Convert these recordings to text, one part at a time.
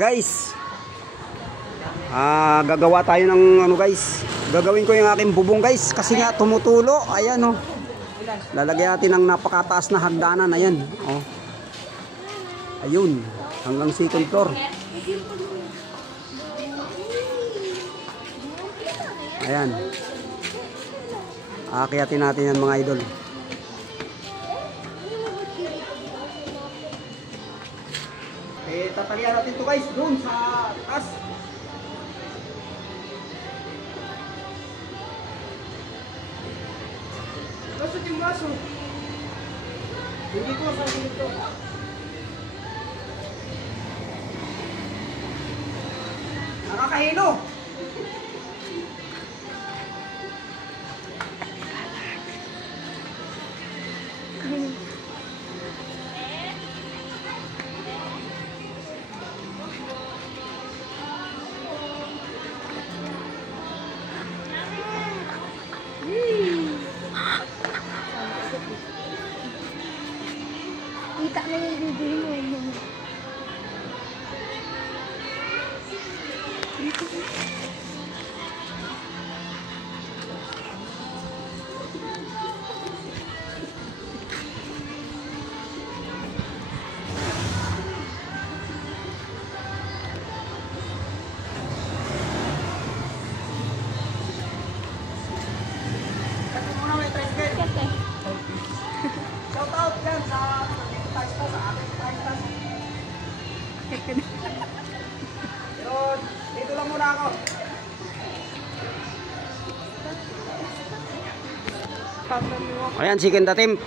Guys, gagawa tayo ng ano guys. Gagawin ko yung aking bubong guys kasi nga tumutulo. Ayan oh. Lalagyan natin ng napakataas na hagdanan. Ayan oh. Ayun, hanggang second floor. Ayan. Aakyatin natin yan mga idol. Tatalian natin to guys doon sa taas. Lusot yung baso. Hindi ko sa dito. Nakakahilo. Kita na yung bibili mo. Shout out yan sa yun, dito lang muna ako. Ayan, chicken datim.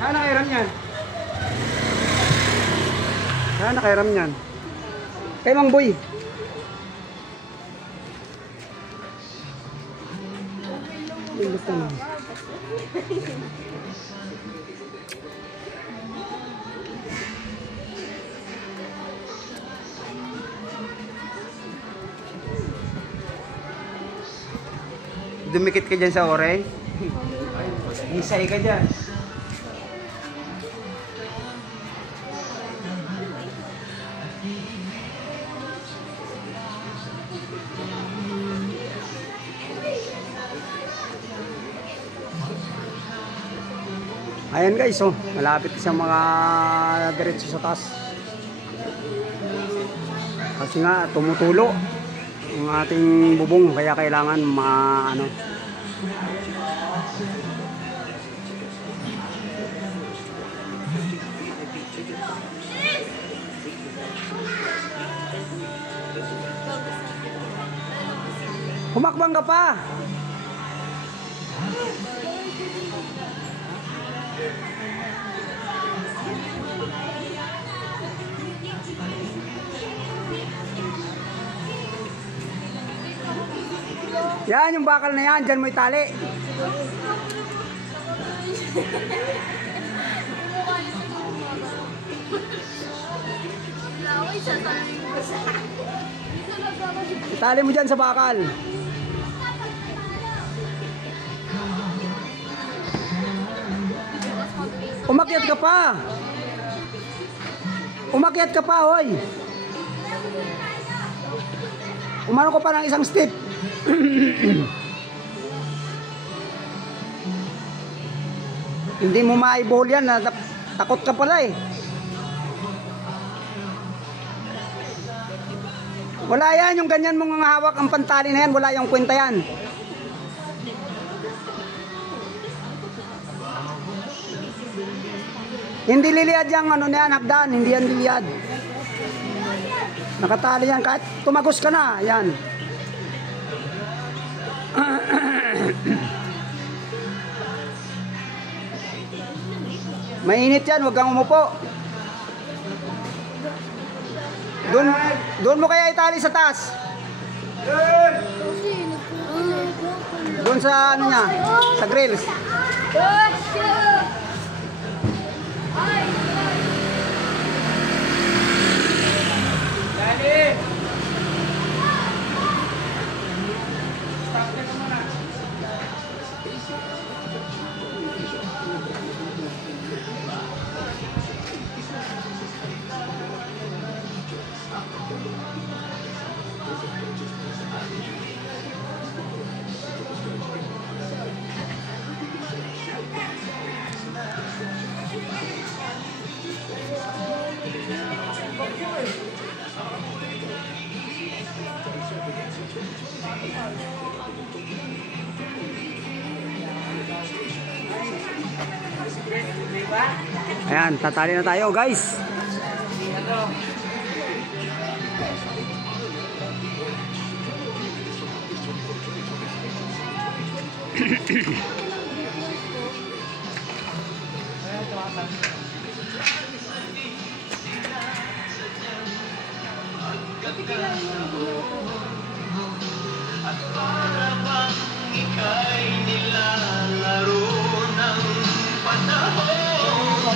Saan nakairam yan? Saan nakairam yan? Kay Mang Boy. Gusto mo. Dumikit ka dyan sa oray. Isay ka dyan. Ayan guys, oh, malapit sa mga diretso sa taas. Kasi nga tumutulo ang ating bubong kaya kailangan ano. Humakbang ka pa. Yan, yung bakal na yan, dyan mo itali. Itali mo dyan sa bakal. Umakyat ka pa. Umakyat ka pa, hoy. Umano ko pa ng isang step. Hindi mo maibol yan, takot ka pala eh. Wala yan, yung ganyan mong hawak ang pantali na yan, wala yung kwenta yan. Hindi liliad yung ano na yan, hagdan, hindi yan liliad. Nakatali yan, kahit tumagos ka na, yan. Mainit yan, huwag kang umupo. Doon mo kaya itali sa taas. Doon sa ano niya, sa grills. Ayan, tatali na tayo guys. At para bang ika'y nilalaro ng panahon,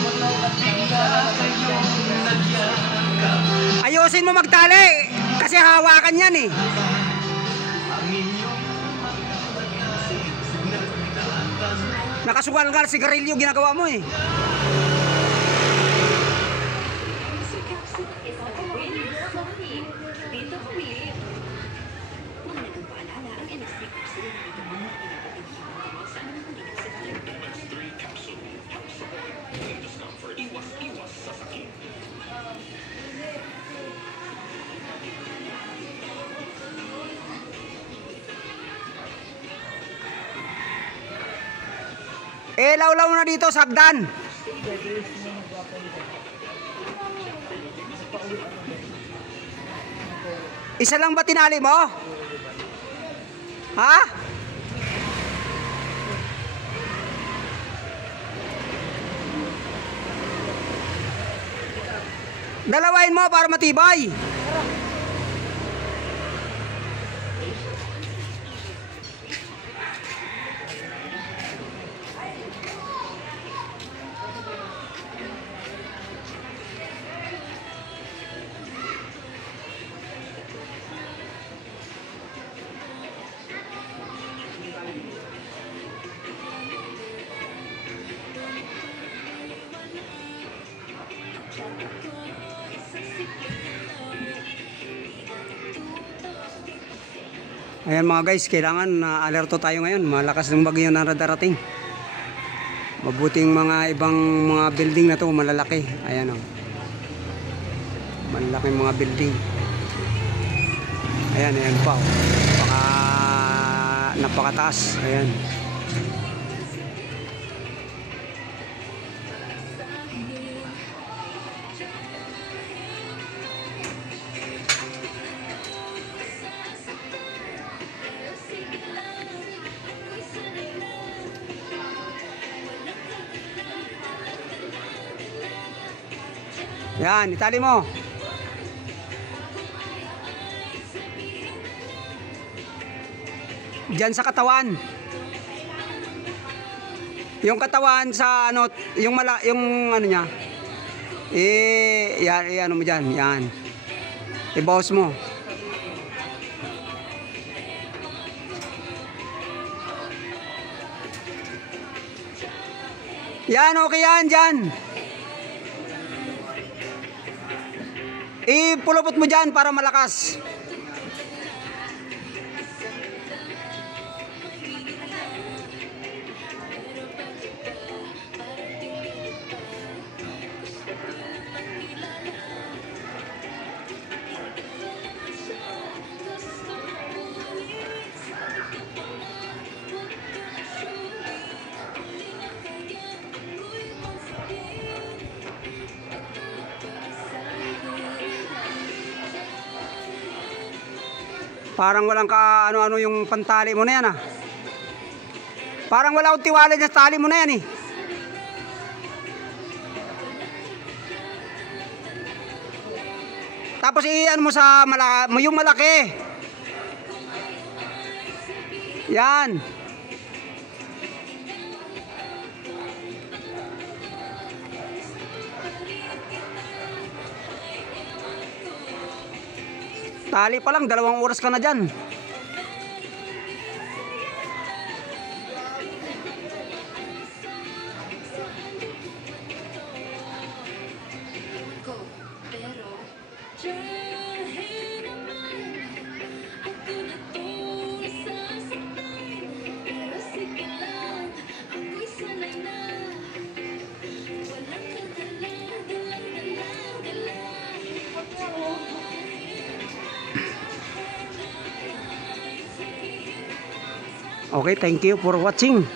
bigla kayong nagyakap. Ayusin mo magtali kasi hawakan yan eh. Ang inyong Nakasugal ka sigarilyo ginagawa mo eh. Lawlaw na dito sa hagdan. Isa lang ba tinali mo? Ha? Dalawain mo para matibay. Ayan mga guys, kailangan na alerto tayo ngayon. Malakas ng bagyo na darating. Mabuting mga ibang mga building na to malalaki. Ayan oh. Malalaking mga building. Ayan, ayan pa oh. Napakataas. Ayan. Yan, itali mo. Diyan sa katawan. Yung katawan sa ano, yung ano niya. Yan, ano mo diyan, yan. Ibawas mo. Yan, okay yan, diyan. Ipulupot mo dyan para malakas. Parang walang ka ano-ano yung pantali mo na yan ah. Parang wala akong tiwala dyan sa tali mo na yan eh. Tapos i-ano mo sa yung malaki. Yan. Tali pa lang, 2 oras ka na dyan. Okay, thank you for watching.